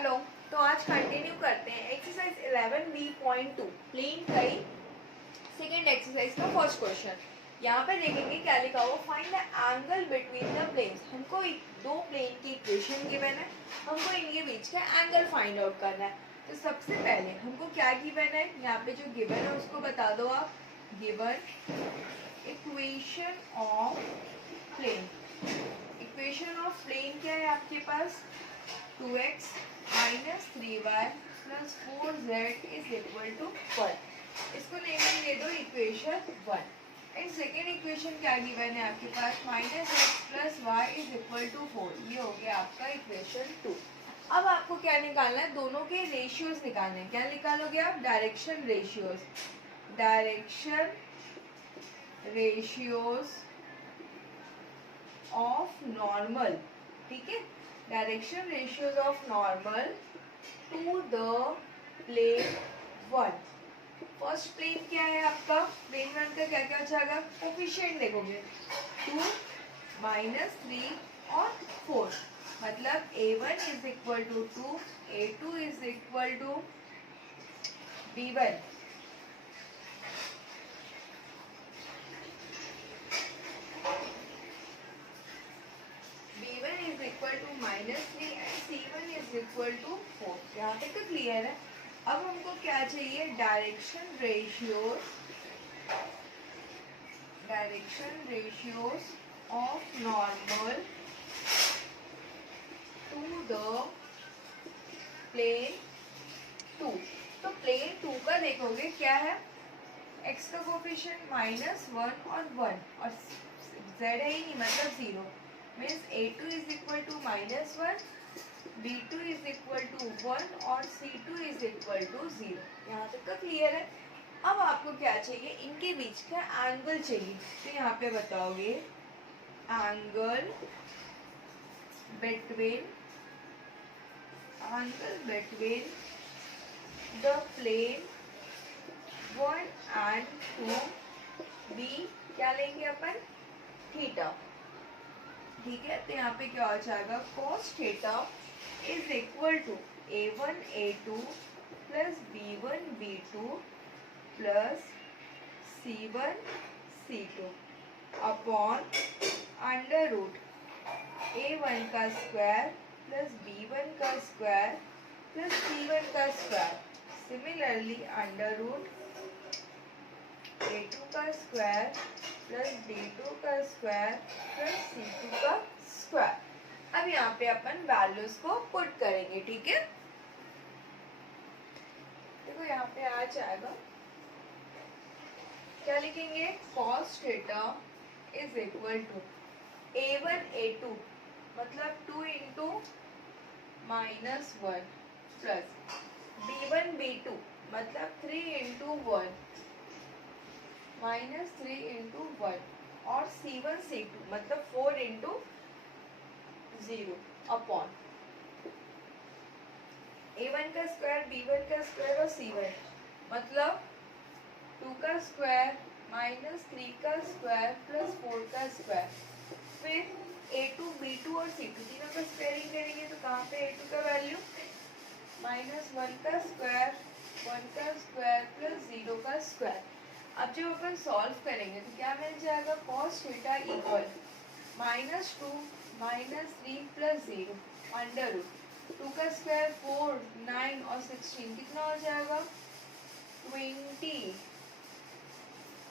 Hello. तो आज continue करते हैं एक्सरसाइज 11B.2 प्लेन कई सेकेंड एक्सरसाइज का फर्स्ट क्वेश्चन। यहाँ पे देखेंगे क्या लिखा हुआ, find the angle between the planes. हमको दो प्लेन की इक्वेशन गिवन है, हमको इनके बीच का एंगल फाइंड आउट करना है। तो सबसे पहले हमको क्या गिवन है, यहाँ पे जो गिवन है उसको बता दो आप। Given equation of plane, equation of plane क्या है आपके पास, 2x minus 3y plus 4z is equal to 1। इसको नेमिंग दे दो इक्वेशन 1। एंड सेकेंड इक्वेशन क्या गिवन है आपके पास, minus X plus Y is equal to 4। ये हो गया आपका इक्वेशन 2। अब आपको क्या निकालना है, दोनों के रेशियोज निकालने हैं। क्या निकालोगे आप, direction ratios, direction ratios of normal. ठीक है, direction ratios of normal to the plane 1। First plane क्या है आपका, प्लेन 1 का क्या क्या जाएगा, कोफिशिएंट देखोगे 2 माइनस 3 और 4। मतलब a1 is equal to 2, a2 is equal to b1, b1 is equal to minus 3 and c1 is equal to 4। यहाँ तक तो क्लियर है। अब हमको क्या चाहिए, direction ratios, direction ratios of normal to the plane 2। तो प्लेन 2 का देखोगे क्या है, x का कोफिशिएंट -1 और 1 और z है ही नहीं मतलब 0। Means a2 is equal to -1, b2 is equal to 1 और c2 इज इक्वल टू 0। यहाँ तक का क्लियर है। अब आपको क्या चाहिए, इनके बीच का एंगल चाहिए। तो यहाँ पे बताओगे angle between the plane 1 and 2 be, क्या लेंगे अपन, थीटा। ठीक है, तो यहाँ पे क्या हो जाएगा, cos theta is equal to a1 a2 plus b1 b2 plus c1 c2 upon under root a1 का स्क्वायर प्लस b1 का स्क्वायर प्लस c1 का square. Similarly under root a2 का स्क्वायर प्लस b2 का square plus c2 का square. अब यहाँ पे अपन values को पुट करेंगे। ठीक है, देखो यहाँ पे आ जाएगा, क्या लिखेंगे, cos theta is equal to a1 a2 मतलब 2 इंटू -1 प्लस b1 b2 मतलब 3 इंटू 1 -3 इंटू 1 और c1 c2 मतलब 4 इंटू 0 अपॉन a1 का स्क्वायर b1 का स्क्वायर और c1 मतलब 2 का स्क्वायर -3 का स्क्वायर प्लस 4 का स्क्वायर। फिर a2 b2 और c2 तीनों का स्क्वायरिंग करेंगे तो कहाँ पे a2 का वैल्यू -1 का स्क्वायर 1 का स्क्वायर प्लस 0 का स्क्वायर। अब जब अपन सॉल्व करेंगे तो क्या मिल जाएगा, cos theta equal -2 -3 plus 0 under root 2 का स्क्वायर 4 9 और 16 कितना हो जाएगा 20,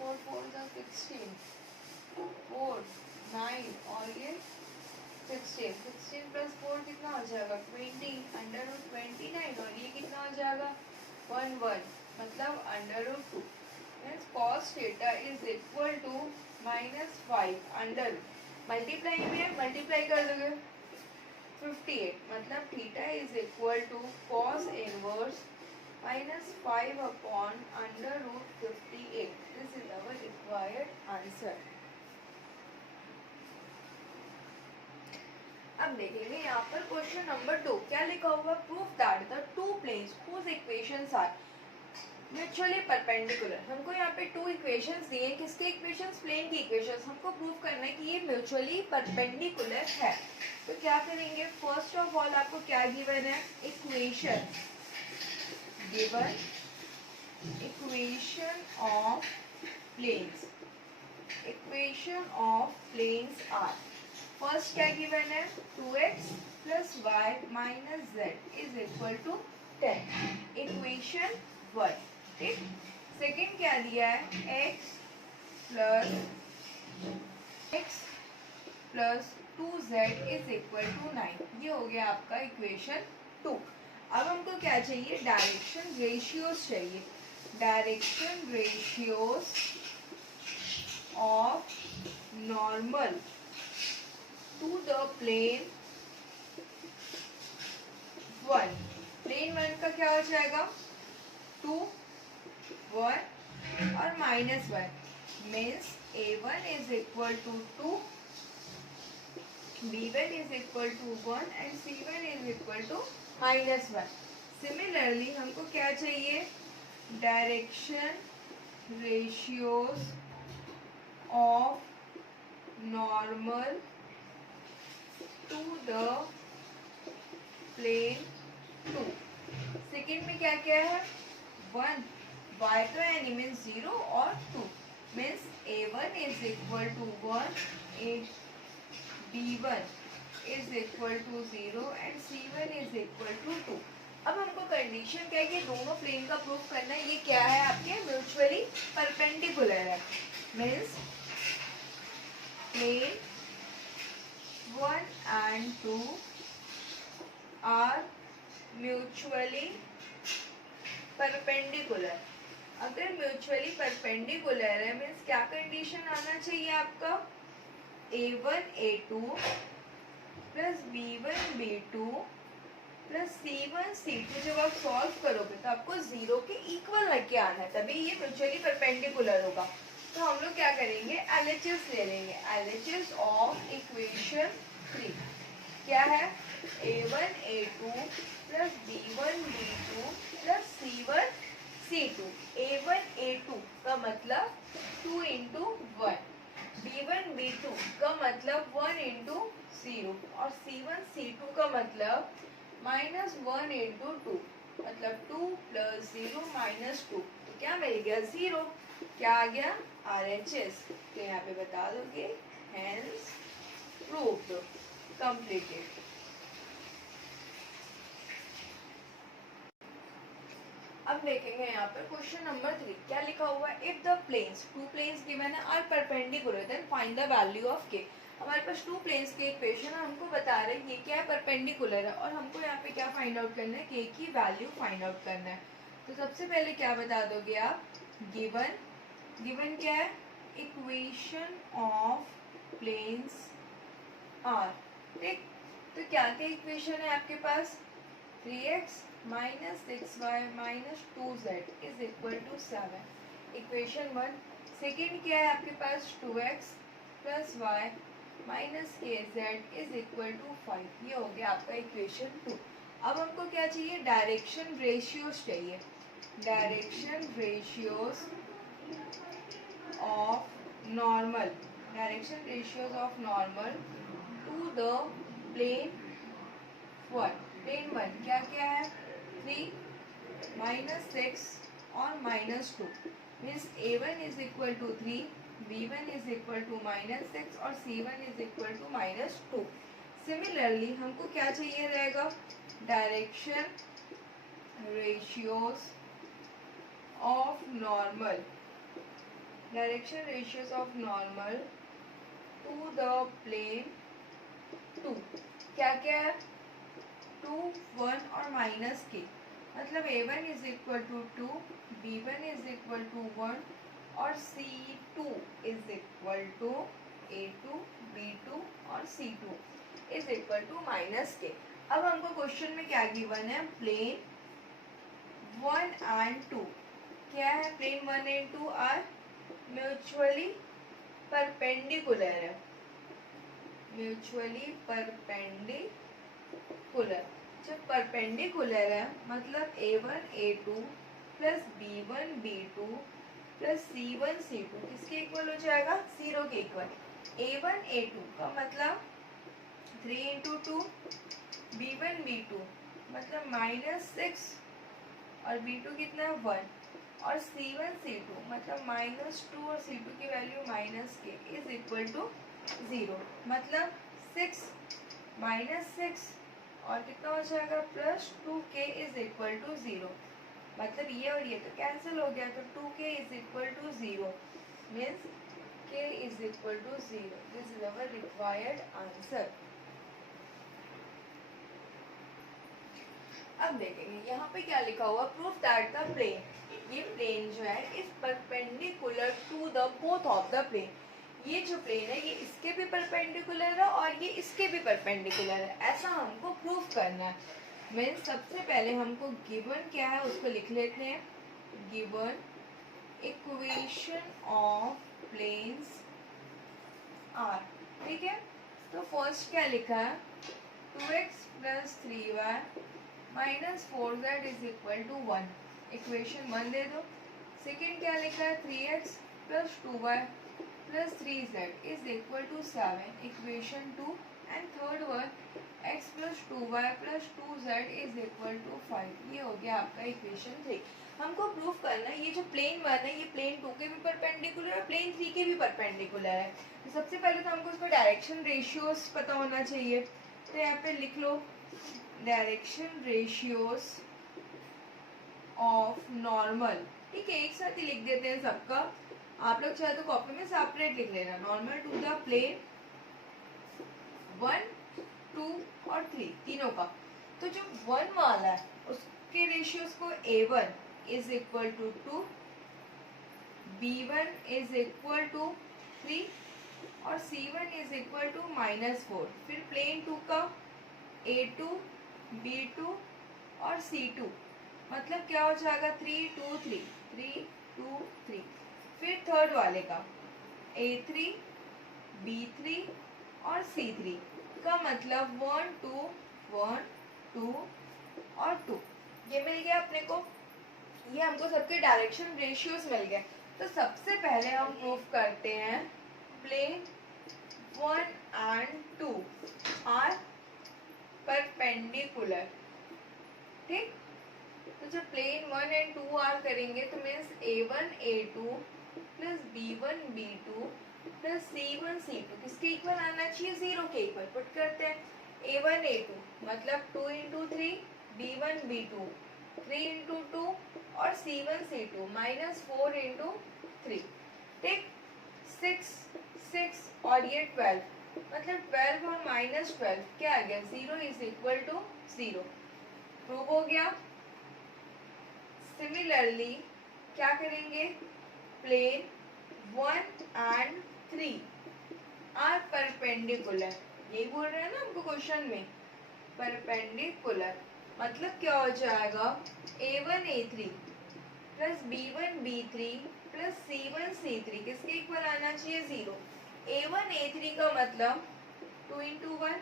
4 4 16 4 9 और ये 16 प्लस 4 कितना हो जाएगा 20 अंडर रूट 29 और ये कितना हो जाएगा 1 1 मतलब under root 2। Means cos theta is equal to -5 under, multiply में है मल्टीप्लाई कर दोगे 58 मतलब theta is equal to cos inverse -5 upon under root 58। This is our required answer. अब देखेंगे यहाँ पर क्वेश्चन नंबर 2 क्या लिखा हुआ, proof that the two planes whose equations are mutually perpendicular. हमको यहाँ पे टू इक्वेशंस दिए, किसके इक्वेशंस, प्लेन की इक्वेशंस। हमको प्रूफ करना है कि ये म्यूचुअली परपेंडिकुलर है। तो क्या करेंगे, फर्स्ट ऑफ ऑल आपको क्या गिवन है, equation given, equation of planes, equation of planes are. First क्या गिवन है, 2x plus y minus z is equal to 10, equation 1। ठीक, सेकेंड क्या दिया है, x plus 2z is equal to 9, ये हो गया आपका इक्वेशन 2। अब हमको क्या चाहिए, डायरेक्शन रेशियोज चाहिए, direction ratios of normal to the plane 1। Plane 1 का क्या हो जाएगा, 2, 1 और -1, means a1 is equal to 2, b1 is equal to 1 and c1 is equal to -1। Similarly हमको क्या चाहिए, direction ratios of normal to the plane 2। Second में क्या क्या है, 1, y तो है नहीं, मीन्स 0 और 2, means a1 is equal to 1, b1 is equal to 0 and c1 is equal to 2। अब हमको कंडीशन क्या है कि दोनों प्लेन का प्रूफ करना है, ये क्या है आपके म्यूचुअली परपेंडिकुलर है, means plane 1 and 2 are mutually perpendicular. अगर म्यूचुअली परपेंडिकुलर है मीन्स क्या कंडीशन आना चाहिए आपका, a1 a2 plus b1 b2 plus c1 c2। जब आप सॉल्व करोगे तो आपको 0 के इक्वल लेके आना है, तभी ये म्यूचुअली परपेंडिकुलर होगा। तो हम लोग क्या करेंगे, LHS ले लेंगे, LHS ऑफ इक्वेशन 3 क्या है, a1 a2 plus b1 b2 plus c1 c2। a1 a2 का मतलब 2 इंटू 1, b1 b2 का मतलब 1 इंटू 0 और c1 c2 का मतलब -1 इंटू 2, मतलब 2 प्लस 0 माइनस 2। तो क्या मिल गया, 0। क्या आ गया, RHS। तो यहाँ पे बता दोगे, हेंस प्रूव्ड, कंप्लीटेड। अब देखेंगे यहाँ पर क्वेश्चन नंबर 3 क्या लिखा हुआ है, if the planes, two planes given है are perpendicular then find the value of k। हमारे पास टू प्लेन्स के इक्वेशन है, हमको बता रहे हैं ये क्या है, परपेंडिकुलर है, और हमको यहाँ पे क्या फाइंड आउट करना है, k की वैल्यू फाइंड आउट करना है। तो सबसे पहले क्या बता दोगे आप, गिवन, गिवन क्या है, इक्वेशन ऑफ प्लेन्स आर। ठीक, तो क्या क्या इक्वेशन है आपके पास, 3x minus 6y minus 2z is equal to 7, equation 1। Second क्या है आपके पास, 2x plus y minus kz is equal to 5, ये हो गया आपका इक्वेशन 2। अब हमको क्या चाहिए, डायरेक्शन रेशियोज चाहिए, direction ratios of normal, direction ratios of normal to the plane 1। Plane 1 क्या क्या है, 3 -6 और -2, means a1 is equal to 3, b1 is equal to -6 और c1 is equal to -2। Similarly हमको क्या चाहिए रहेगा, direction ratios of normal, direction ratios of normal to the plane 2। क्या क्या है, 2, 1 और -k, मतलब a1 is equal to 2, b1 is equal to 1 और c2 is equal to a2 b2 और c2 is equal to -k। अब हमको question में क्या गिवन है, प्लेन 1 एंड 2 क्या है, plane 1 and 2 are mutually perpendicular है, म्यूचुअली परपेंडिकुलर। जब परपेंडिकुलर है मतलब a1 a2 plus b1 b2 plus c1 c2 किसके इक्वल हो जाएगा, 0 के इक्वल। a1 a2 का मतलब 3 इंटू टू B1 B2 मतलब -6 और B2 कितना है 1 और C1 C2 मतलब -2 और C2 की value -k is equal to 0 मतलब 6 -6 और कितना हो जाएगा +2k इज इक्वल टू 0 मतलब ये और ये तो कैंसिल हो गया तो 2k is equal to 0 means k is equal to 0 this is our required answer. अब देखेंगे यहाँ पे क्या लिखा हुआ प्रूफ दैट द प्लेन ये प्लेन जो है is perpendicular to the both of the plane ये जो प्लेन है ये इसके भी परपेंडिकुलर है और ये इसके भी परपेंडिकुलर है ऐसा हमको प्रूफ करना है। मीन्स सबसे पहले हमको गिवन क्या है उसको लिख लेते हैं given equation of planes are ठीक है। तो फर्स्ट क्या लिखा है 2x + 3y -4z is equal to 1 equation 1 दे दो। सेकेंड क्या लिखा है 3x + 2y + 3z is equal to 7 equation 2 and third one x + 2y + 2z is equal to 5 ये हो गया आपका इक्वेशन 3। हमको प्रूफ करना है ये जो प्लेन 1 है ये प्लेन 2 के भी परपेंडिकुलर है प्लेन 3 के भी परपेंडिकुलर है। तो सबसे पहले तो हमको उसका डायरेक्शन रेशियोज पता होना चाहिए तो यहाँ पे लिख लो डायरेक्शन रेशियोज ऑफ नॉर्मल ठीक है एक साथ ही लिख देते हैं सबका आप लोग चाहे तो कॉपी में सेपरेट लिख लेना नॉर्मल टू द प्लेन 1 2 और 3 तीनों का। तो जो 1 वाला है उसके रेशियोज को A1 is equal to 2 B1 is equal to 3 और C1 इज इक्वल टू -4। फिर प्लेन 2 का A2 B2 और C2 मतलब क्या हो जाएगा 3 2 3 3 2 3। फिर थर्ड वाले का A3 B3 और C3 का मतलब 1 2 1 2 और 2 ये मिल गया अपने को ये हमको सबके डायरेक्शन रेशियोज मिल गए। तो सबसे पहले हम प्रूव करते हैं प्लेन 1 एंड 2 आर परपेंडिकुलर ठीक। तो जब प्लेन 1 एंड 2 आर करेंगे तो means A1 A2 + B1 B2 + C1 C2 किसके इक्वल आना चाहिए 0 के इक्वल पुट करते हैं A1 A2 मतलब 2 × 3 B1 B2 3 × 2 और C1 C2 -4 × 3 ठीक 6 6 और ये 12 मतलब 12 और -12 क्या आ गया 0 इज इक्वल टू 0 प्रूव हो गया। सिमिलरली क्या करेंगे प्लेन 1 एंड 3 आर परपेंडिकुलर यही बोल रहे हैं ना हमको क्वेश्चन में परपेंडिकुलर मतलब क्या हो जाएगा A1 A3 + B1 B3 + C1 C3 किसके इक्वल आना चाहिए 0। A1 A3 का मतलब 2 × 1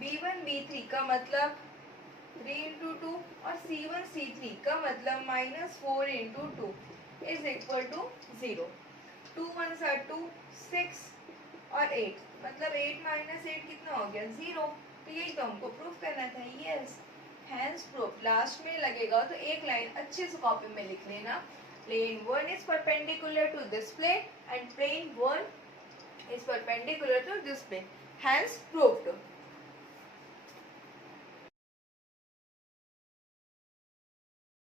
B1 B3 का मतलब 3 × 2 और C1 C3 का मतलब -4 × 2 is equal to 0। 2 1s are 2 6 और 8 मतलब 8 - 8 कितना हो गया 0। तो यही तो हमको प्रूफ करना था यस हैंस प्रूफ। लास्ट में लगेगा तो एक लाइन अच्छे से कॉपी में लिख लेना plane 1 is perpendicular to this plane and plane 1 is perpendicular to this plane hence proved.